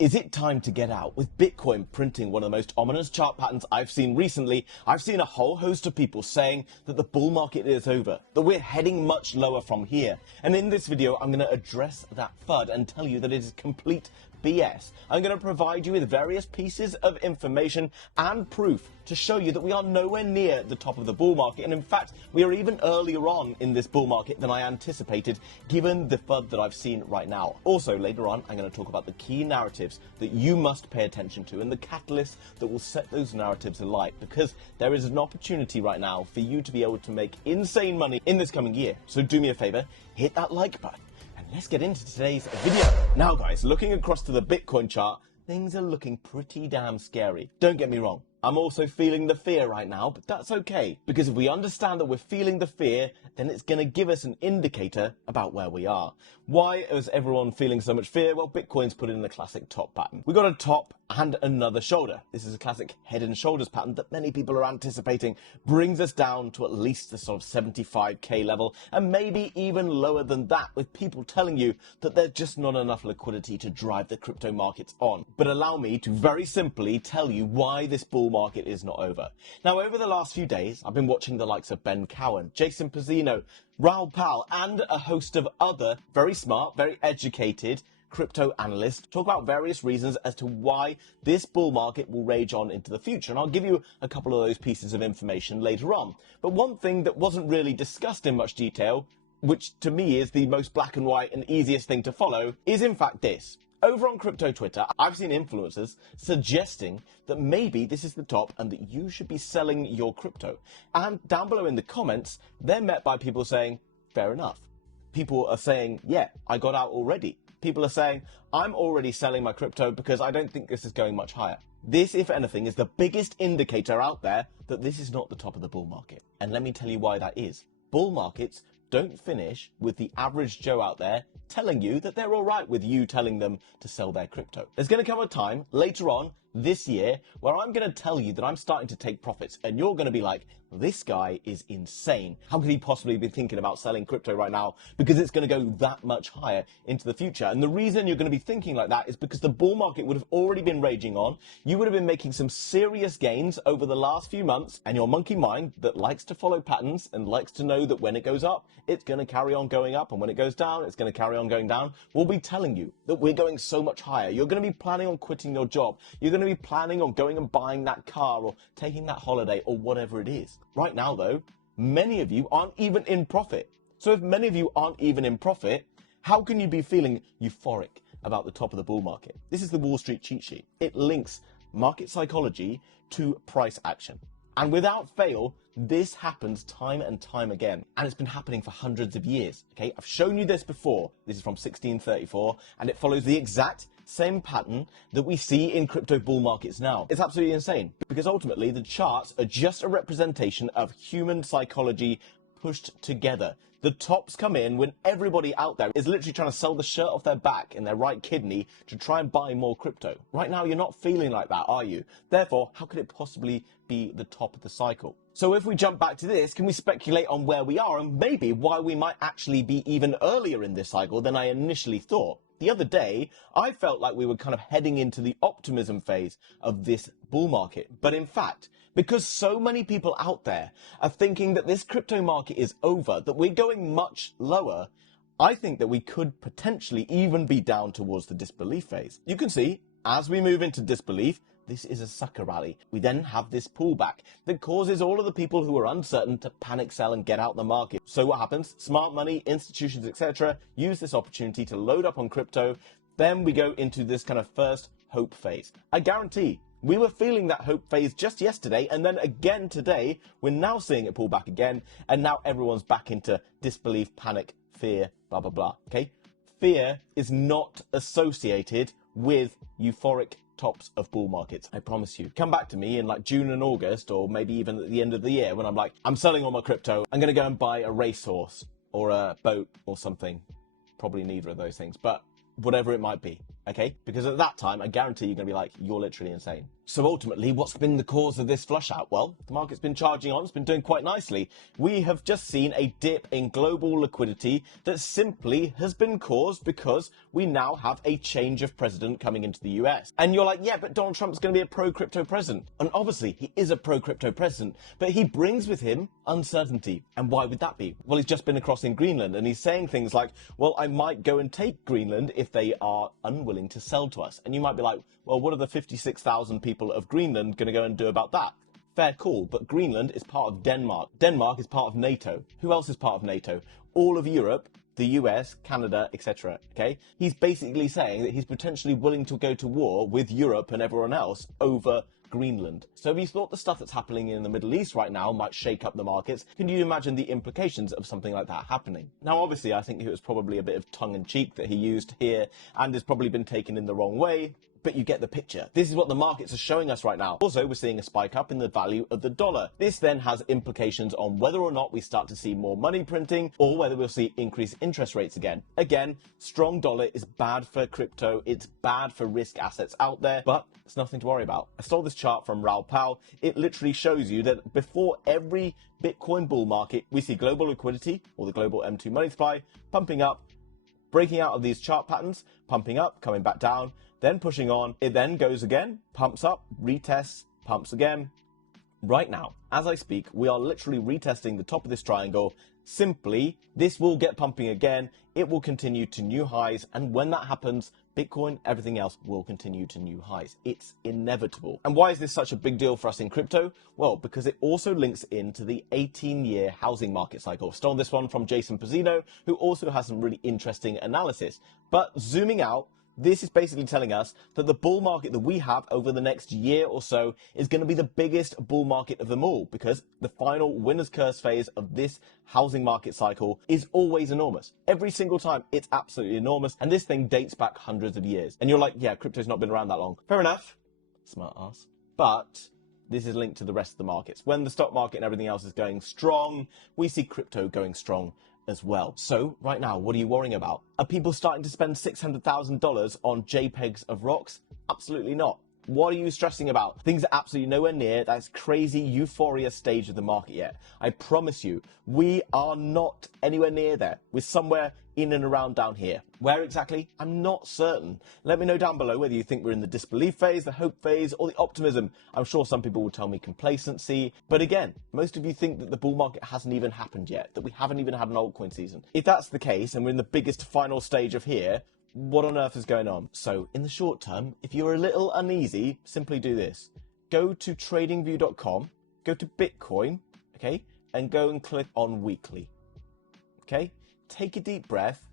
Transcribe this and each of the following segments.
Is it time to get out? With Bitcoin printing one of the most ominous chart patterns I've seen recently, I've seen a whole host of people saying that the bull market is over, that we're heading much lower from here. And in this video, I'm going to address that FUD and tell you that it is complete BS. I'm going to provide you with various pieces of information and proof to show you that we are nowhere near the top of the bull market. And in fact, we are even earlier on in this bull market than I anticipated, given the FUD that I've seen right now. Also, later on, I'm going to talk about the key narratives that you must pay attention to and the catalysts that will set those narratives alight, because there is an opportunity right now for you to be able to make insane money in this coming year. So do me a favor, hit that like button. Let's get into today's video. Now guys, looking across to the Bitcoin chart, things are looking pretty damn scary. Don't get me wrong, I'm also feeling the fear right now, but that's okay. Because if we understand that we're feeling the fear, then it's going to give us an indicator about where we are. Why is everyone feeling so much fear? Well, Bitcoin's put in the classic top pattern. We got a top and another shoulder. This is a classic head and shoulders pattern that many people are anticipating brings us down to at least the sort of 75k level, and maybe even lower than that, with people telling you that there's just not enough liquidity to drive the crypto markets on. But allow me to very simply tell you why this bull market is not over. Now, over the last few days, I've been watching the likes of Ben Cowan, Jason Pizzino, Raoul Pal, and a host of other very smart, very educated crypto analysts talk about various reasons as to why this bull market will rage on into the future. And I'll give you a couple of those pieces of information later on. But one thing that wasn't really discussed in much detail, which to me is the most black and white and easiest thing to follow, is in fact this. Over on crypto Twitter, I've seen influencers suggesting that maybe this is the top and that you should be selling your crypto. And down below in the comments, they're met by people saying, fair enough. People are saying, yeah, I got out already. People are saying, I'm already selling my crypto because I don't think this is going much higher. This, if anything, is the biggest indicator out there that this is not the top of the bull market. And let me tell you why that is. Bull markets don't finish with the average Joe out there telling you that they're all right with you telling them to sell their crypto. There's going to come a time later on this year where I'm going to tell you that I'm starting to take profits, and you're going to be like, this guy is insane. How could he possibly be thinking about selling crypto right now? Because it's going to go that much higher into the future. And the reason you're going to be thinking like that is because the bull market would have already been raging on. You would have been making some serious gains over the last few months, and your monkey mind that likes to follow patterns and likes to know that when it goes up, it's going to carry on going up, and when it goes down, it's going to carry on going down, will be telling you that we're going so much higher. You're going to be planning on quitting your job. You're going to be planning on going and buying that car or taking that holiday or whatever it is. Right now, though, many of you aren't even in profit. So if many of you aren't even in profit, how can you be feeling euphoric about the top of the bull market? This is the Wall Street cheat sheet. It links market psychology to price action. And without fail, this happens time and time again. And it's been happening for hundreds of years. Okay, I've shown you this before. This is from 1634, and it follows the exact same pattern that we see in crypto bull markets now. It's absolutely insane, because ultimately the charts are just a representation of human psychology pushed together. The tops come in when everybody out there is literally trying to sell the shirt off their back in their right kidney to try and buy more crypto. Right now, you're not feeling like that, are you? Therefore, how could it possibly be the top of the cycle? So if we jump back to this, can we speculate on where we are and maybe why we might actually be even earlier in this cycle than I initially thought? The other day, I felt like we were kind of heading into the optimism phase of this bull market. But in fact, because so many people out there are thinking that this crypto market is over, that we're going much lower, I think that we could potentially even be down towards the disbelief phase. You can see, as we move into disbelief, this is a sucker rally. We then have this pullback that causes all of the people who are uncertain to panic sell and get out the market. So what happens? Smart money, institutions, etc. use this opportunity to load up on crypto. Then we go into this kind of first hope phase. I guarantee we were feeling that hope phase just yesterday, and then again today, we're now seeing it pull back again, and now everyone's back into disbelief, panic, fear, blah, blah, blah, okay? Fear is not associated with euphoric tops of bull markets, I promise you. Come back to me in like June and August, or maybe even at the end of the year, when I'm like, I'm selling all my crypto, I'm going to go and buy a racehorse or a boat or something. Probably neither of those things, but whatever it might be. okay? Because at that time, I guarantee you're going to be like, you're literally insane. So ultimately, what's been the cause of this flush out? Well, the market's been charging on, it's been doing quite nicely. We have just seen a dip in global liquidity that simply has been caused because we now have a change of president coming into the US. And you're like, yeah, but Donald Trump's going to be a pro-crypto president. And obviously, he is a pro-crypto president, but he brings with him uncertainty. And why would that be? Well, he's just been across in Greenland, and he's saying things like, well, I might go and take Greenland if they are unwilling to sell to us. And you might be like, well, what are the 56,000 people of Greenland going to go and do about that? Fair call, but Greenland is part of Denmark. Denmark is part of NATO. Who else is part of NATO? All of Europe, the US, Canada, etc. Okay? He's basically saying that he's potentially willing to go to war with Europe and everyone else over Greenland. So if you thought the stuff that's happening in the Middle East right now might shake up the markets, can you imagine the implications of something like that happening? Now, obviously, I think it was probably a bit of tongue-in-cheek that he used here and has probably been taken in the wrong way, but you get the picture. This is what the markets are showing us right now. Also, we're seeing a spike up in the value of the dollar. This then has implications on whether or not we start to see more money printing or whether we'll see increased interest rates again. Again, strong dollar is bad for crypto. It's bad for risk assets out there, but it's nothing to worry about. I stole this chart from Raoul Pal. It literally shows you that before every Bitcoin bull market, we see global liquidity, or the global M2 money supply, pumping up, breaking out of these chart patterns, pumping up, coming back down, then pushing on. It then goes again, pumps up, retests, pumps again. Right now, as I speak, we are literally retesting the top of this triangle. Simply, this will get pumping again. It will continue to new highs. And when that happens, Bitcoin, everything else will continue to new highs. It's inevitable. And why is this such a big deal for us in crypto? Well, because it also links into the 18-year housing market cycle. I've stolen this one from Jason Pizzino, who also has some really interesting analysis. But zooming out, this is basically telling us that the bull market that we have over the next year or so is going to be the biggest bull market of them all, because the final winner's curse phase of this housing market cycle is always enormous. Every single time, it's absolutely enormous, and this thing dates back hundreds of years. And you're like, yeah, crypto's not been around that long. Fair enough. Smart ass. But this is linked to the rest of the markets. When the stock market and everything else is going strong, we see crypto going strong as well. So right now, what are you worrying about? Are people starting to spend $600,000 on JPEGs of rocks? Absolutely not. What are you stressing about? Things are absolutely nowhere near that crazy euphoria stage of the market yet. I promise you, we are not anywhere near there. We're somewhere in and around down here. Where exactly? I'm not certain. Let me know down below whether you think we're in the disbelief phase, the hope phase, or the optimism. I'm sure some people will tell me complacency. But again, most of you think that the bull market hasn't even happened yet, that we haven't even had an altcoin season. If that's the case, and we're in the biggest final stage of here, what on earth is going on? So in the short term, if you're a little uneasy, simply do this. Go to tradingview.com, go to Bitcoin, okay, and go and click on weekly, okay? Take a deep breath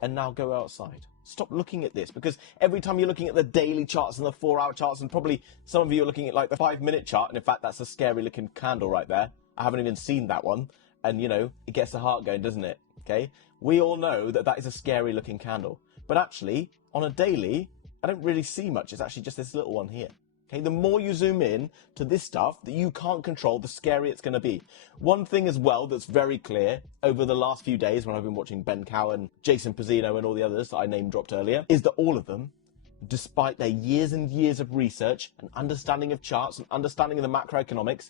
and now go outside. Stop looking at this, because every time you're looking at the daily charts and the 4-hour charts, and probably some of you are looking at like the 5-minute chart, and in fact, that's a scary looking candle right there. I haven't even seen that one. And you know, it gets the heart going, doesn't it? Okay. We all know that that is a scary looking candle. But actually, on a daily, I don't really see much. It's actually just this little one here. Okay, the more you zoom in to this stuff that you can't control, the scarier it's going to be. One thing as well that's very clear over the last few days when I've been watching Ben Cowan, Jason Pizzino, and all the others that I name dropped earlier, is that all of them, despite their years and years of research and understanding of charts and understanding of the macroeconomics,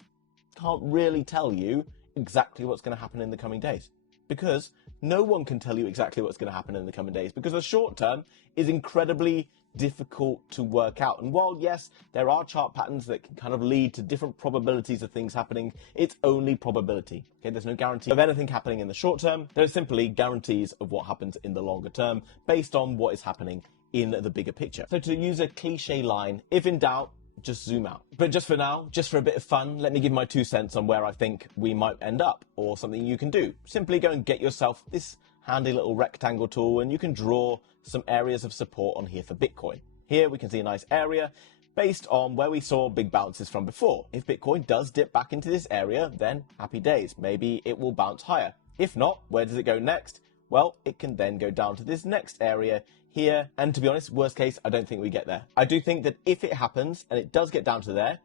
can't really tell you exactly what's going to happen in the coming days. Because no one can tell you exactly what's going to happen in the coming days, because the short term is incredibly difficult to work out. And while, yes, there are chart patterns that can kind of lead to different probabilities of things happening, it's only probability. Okay, there's no guarantee of anything happening in the short term. There are simply guarantees of what happens in the longer term based on what is happening in the bigger picture. So to use a cliche line, if in doubt, just zoom out. But just for now, just for a bit of fun, let me give my 2 cents on where I think we might end up, or something you can do. Simply go and get yourself this handy little rectangle tool, and you can draw some areas of support on here for Bitcoin. Here we can see a nice area based on where we saw big bounces from before. If Bitcoin does dip back into this area, then happy days. Maybe it will bounce higher. If not, where does it go next? Well, it can then go down to this next area here. And to be honest, worst case, I don't think we get there. I do think that if it happens and it does get down to there,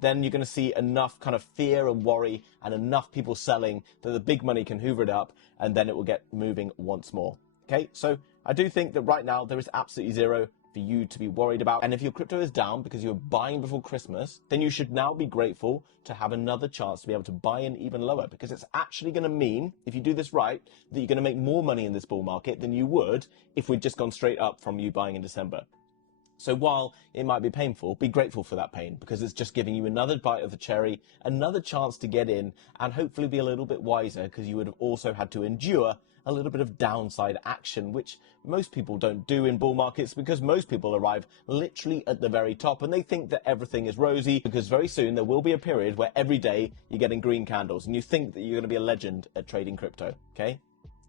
then you're going to see enough kind of fear and worry and enough people selling that the big money can hoover it up, and then it will get moving once more. Okay, so I do think that right now there is absolutely zero for you to be worried about. And if your crypto is down because you're buying before Christmas, then you should now be grateful to have another chance to be able to buy in even lower, because it's actually going to mean, if you do this right, that you're going to make more money in this bull market than you would if we'd just gone straight up from you buying in December. So while it might be painful, be grateful for that pain, because it's just giving you another bite of the cherry, another chance to get in, and hopefully be a little bit wiser, because you would have also had to endure a little bit of downside action, which most people don't do in bull markets, because most people arrive literally at the very top and they think that everything is rosy, because very soon there will be a period where every day you're getting green candles and you think that you're going to be a legend at trading crypto, okay?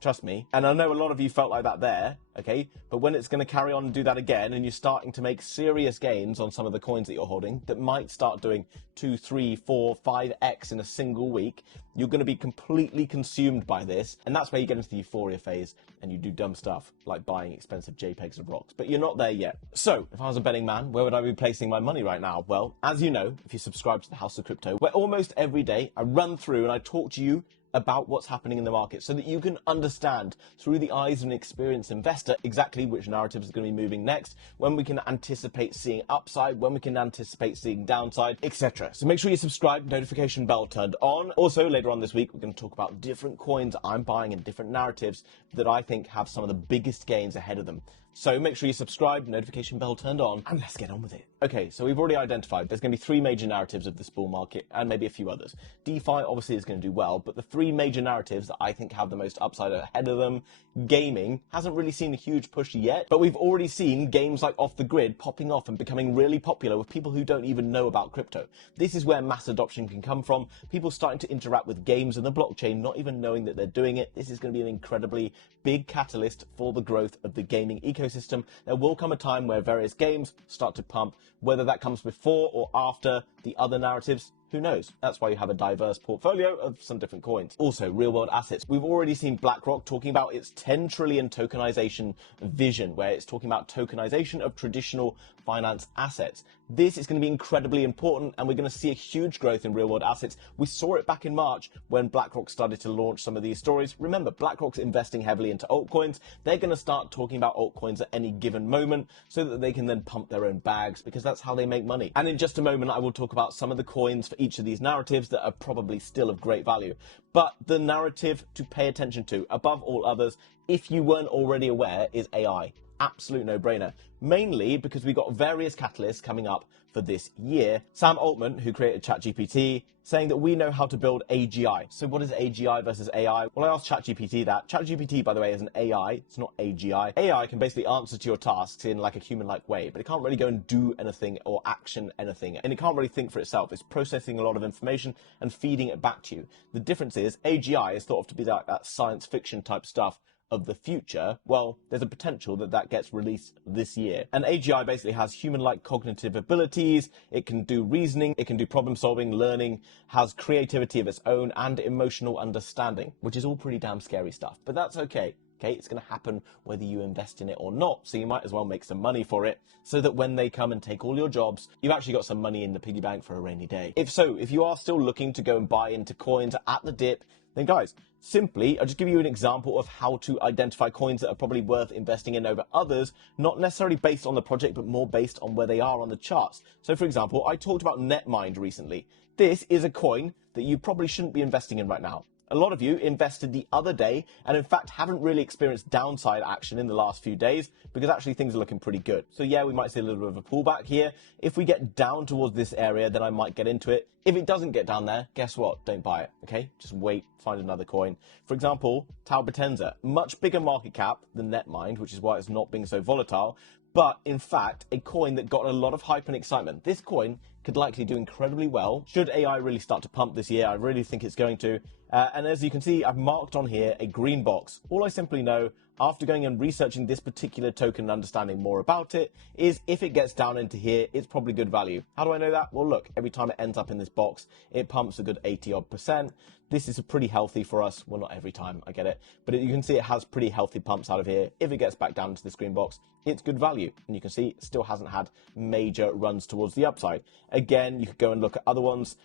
Trust me. And I know a lot of you felt like that there, okay? But when it's going to carry on and do that again, and you're starting to make serious gains on some of the coins that you're holding that might start doing 2, 3, 4, 5x in a single week, you're going to be completely consumed by this. And that's where you get into the euphoria phase and you do dumb stuff like buying expensive JPEGs of rocks. But you're not there yet. So if I was a betting man, where would I be placing my money right now? Well, as you know, if you subscribe to the House of Crypto, where almost every day I run through and I talk to you about what's happening in the market so that you can understand through the eyes of an experienced investor exactly which narratives are going to be moving next, when we can anticipate seeing upside, when we can anticipate seeing downside, etc. So make sure you subscribe, notification bell turned on. Also, later on this week, we're going to talk about different coins I'm buying and different narratives that I think have some of the biggest gains ahead of them. So make sure you subscribe, notification bell turned on, and let's get on with it. Okay, so we've already identified there's going to be 3 major narratives of this bull market, and maybe a few others. DeFi obviously is going to do well, but the 3 major narratives that I think have the most upside ahead of them, gaming hasn't really seen a huge push yet, but we've already seen games like Off the Grid popping off and becoming really popular with people who don't even know about crypto. This is where mass adoption can come from, people starting to interact with games and the blockchain, not even knowing that they're doing it. This is going to be an incredibly big catalyst for the growth of the gaming ecosystem. There will come a time where various games start to pump, whether that comes before or after the other narratives, who knows? That's why you have a diverse portfolio of some different coins. Also, real-world assets. We've already seen BlackRock talking about its 10 trillion tokenization vision, where it's talking about tokenization of traditional finance assets. This is going to be incredibly important, and we're going to see a huge growth in real-world assets. We saw it back in March when BlackRock started to launch some of these stories. Remember, BlackRock's investing heavily into altcoins. They're going to start talking about altcoins at any given moment so that they can then pump their own bags, because that's how they make money. And in just a moment, I will talk about some of the coins for each of these narratives that are probably still of great value. But the narrative to pay attention to, above all others, if you weren't already aware, is AI. Absolute no-brainer. Mainly because we've got various catalysts coming up for this year. Sam Altman, who created ChatGPT, saying that we know how to build AGI. So what is AGI versus AI? Well, I asked ChatGPT that. ChatGPT, by the way, is an AI. It's not AGI. AI can basically answer to your tasks in like a human-like way, but it can't really go and do anything or action anything. And it can't really think for itself. It's processing a lot of information and feeding it back to you. The difference is AGI is thought of to be that science fiction type stuff of the future. Well, there's a potential that that gets released this year. And AGI basically has human-like cognitive abilities, it can do reasoning, it can do problem solving, learning, has creativity of its own, and emotional understanding, which is all pretty damn scary stuff. But that's okay. Okay, it's going to happen whether you invest in it or not, so you might as well make some money for it, so that when they come and take all your jobs, you've actually got some money in the piggy bank for a rainy day. If you are still looking to go and buy into coins at the dip, then guys, simply, I'll just give you an example of how to identify coins that are probably worth investing in over others, not necessarily based on the project, but more based on where they are on the charts. So for example, I talked about Netmind recently. This is a coin that you probably shouldn't be investing in right now. A lot of you invested the other day and in fact haven't really experienced downside action in the last few days because actually things are looking pretty good. So yeah, we might see a little bit of a pullback here. If we get down towards this area, then I might get into it. If it doesn't get down there, guess what? Don't buy it, okay? Just wait, find another coin. For example, Tau Potenza, much bigger market cap than Netmind, which is why it's not being so volatile, but in fact, a coin that got a lot of hype and excitement. This coin could likely do incredibly well. Should AI really start to pump this year, I really think it's going to. And as you can see, I've marked on here a green box. All I simply know, after going and researching this particular token and understanding more about it, is if it gets down into here, it's probably good value. How do I know that? Well, look, every time it ends up in this box, it pumps a good 80-odd%. This is pretty healthy for us. Well, not every time, I get it. But you can see it has pretty healthy pumps out of here. If it gets back down to this green box, it's good value. And you can see it still hasn't had major runs towards the upside. Again, you could go and look at other ones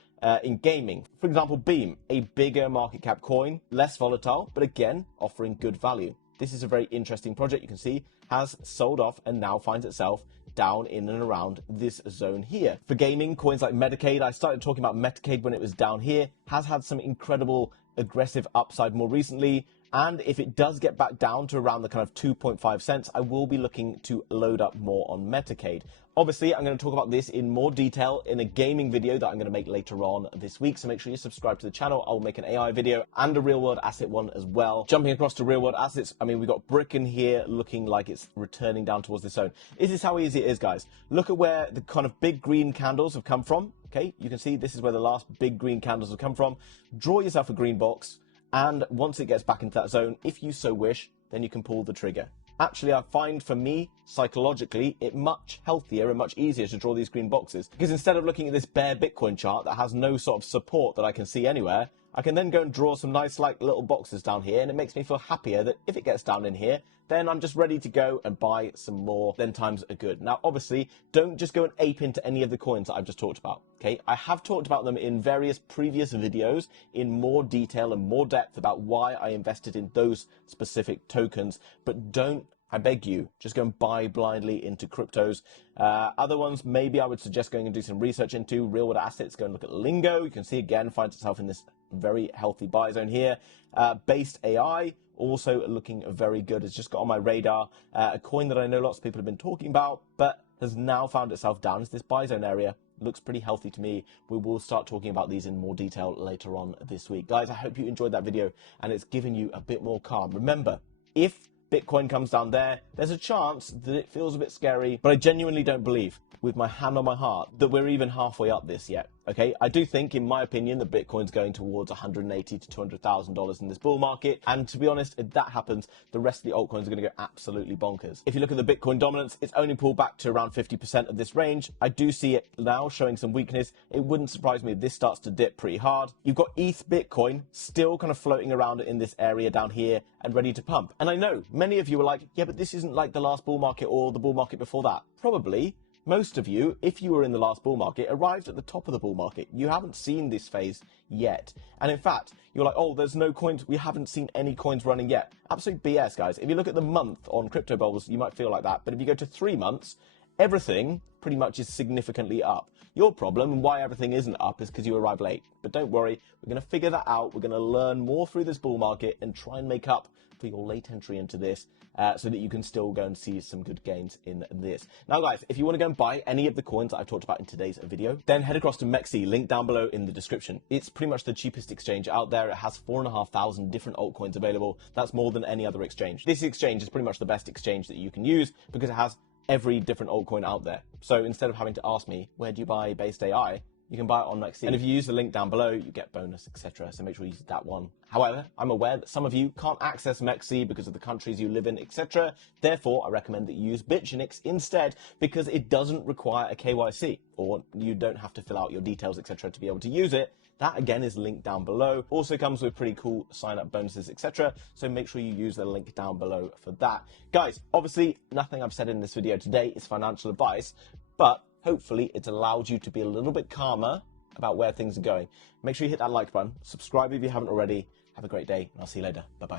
in gaming. For example, Beam, a bigger market cap coin, less volatile, but again, offering good value. this is a very interesting project. You can see has sold off and now finds itself down in and around this zone here. For gaming, coins like Medicaid, I started talking about Medicaid when it was down here, has had some incredible aggressive upside more recently. And if it does get back down to around the kind of 2.5 cents, I will be looking to load up more on Medicaid. Obviously, I'm going to talk about this in more detail in a gaming video that I'm going to make later on this week. So make sure you subscribe to the channel. I'll make an AI video and a real world asset one as well. Jumping across to real world assets, I mean, we've got Brick in here looking like it's returning down towards this zone. Is this how easy it is, guys? Look at where the kind of big green candles have come from. Okay, you can see this is where the last big green candles have come from. Draw yourself a green box. And once it gets back into that zone, if you so wish, then you can pull the trigger. Actually, I find for me, psychologically, it much healthier and much easier to draw these green boxes. Because instead of looking at this bare Bitcoin chart that has no sort of support that I can see anywhere, I can then go and draw some nice like little boxes down here, and it makes me feel happier that if it gets down in here, then I'm just ready to go and buy some more. Then times are good. Now, obviously, don't just go and ape into any of the coins that I've just talked about. Okay, I have talked about them in various previous videos in more detail and more depth about why I invested in those specific tokens, but don't, I beg you, just go and buy blindly into cryptos. Other ones, maybe I would suggest going and do some research into real world assets. Go and look at Lingo. You can see again, finds itself in this very healthy buy zone here. Based AI, also looking very good. It's just got on my radar. A coin that I know lots of people have been talking about, but has now found itself down into this buy zone area. Looks pretty healthy to me. We will start talking about these in more detail later on this week. Guys, I hope you enjoyed that video and it's given you a bit more calm. Remember, if Bitcoin comes down there, there's a chance that it feels a bit scary, but I genuinely don't believe, with my hand on my heart, that we're even halfway up this yet. Okay, I do think, in my opinion, that Bitcoin's going towards $180,000 to $200,000 in this bull market. And to be honest, if that happens, the rest of the altcoins are going to go absolutely bonkers. If you look at the Bitcoin dominance, it's only pulled back to around 50% of this range. I do see it now showing some weakness. It wouldn't surprise me if this starts to dip pretty hard. You've got ETH Bitcoin still kind of floating around in this area down here and ready to pump. And I know many of you are like, yeah, but this isn't like the last bull market or the bull market before that. Probably. Most of you, if you were in the last bull market, arrived at the top of the bull market. You haven't seen this phase yet. And in fact, you're like, oh, there's no coins. We haven't seen any coins running yet. Absolute BS, guys. If you look at the month on crypto bubbles, you might feel like that. But if you go to 3 months, everything pretty much is significantly up. Your problem and why everything isn't up is because you arrived late. But don't worry, we're going to figure that out. We're going to learn more through this bull market and try and make up for your late entry into this so that you can still go and see some good gains in this. Now, guys, if you want to go and buy any of the coins that I've talked about in today's video, then head across to MEXC, link down below in the description. It's pretty much the cheapest exchange out there. It has 4,500 different altcoins available. That's more than any other exchange. This exchange is pretty much the best exchange that you can use because it has every different altcoin out there. So instead of having to ask me, where do you buy Based AI? You can buy it on MEXC. And if you use the link down below, you get bonus, etc. So make sure you use that one. However, I'm aware that some of you can't access MEXC because of the countries you live in, etc. Therefore, I recommend that you use Bitunix instead because it doesn't require a KYC or you don't have to fill out your details, etc. to be able to use it. That again is linked down below. Also comes with pretty cool sign-up bonuses, etc. So make sure you use the link down below for that. Guys, obviously, nothing I've said in this video today is financial advice, but hopefully it's allowed you to be a little bit calmer about where things are going. Make sure you hit that like button, subscribe if you haven't already. Have a great day, and I'll see you later. Bye-bye.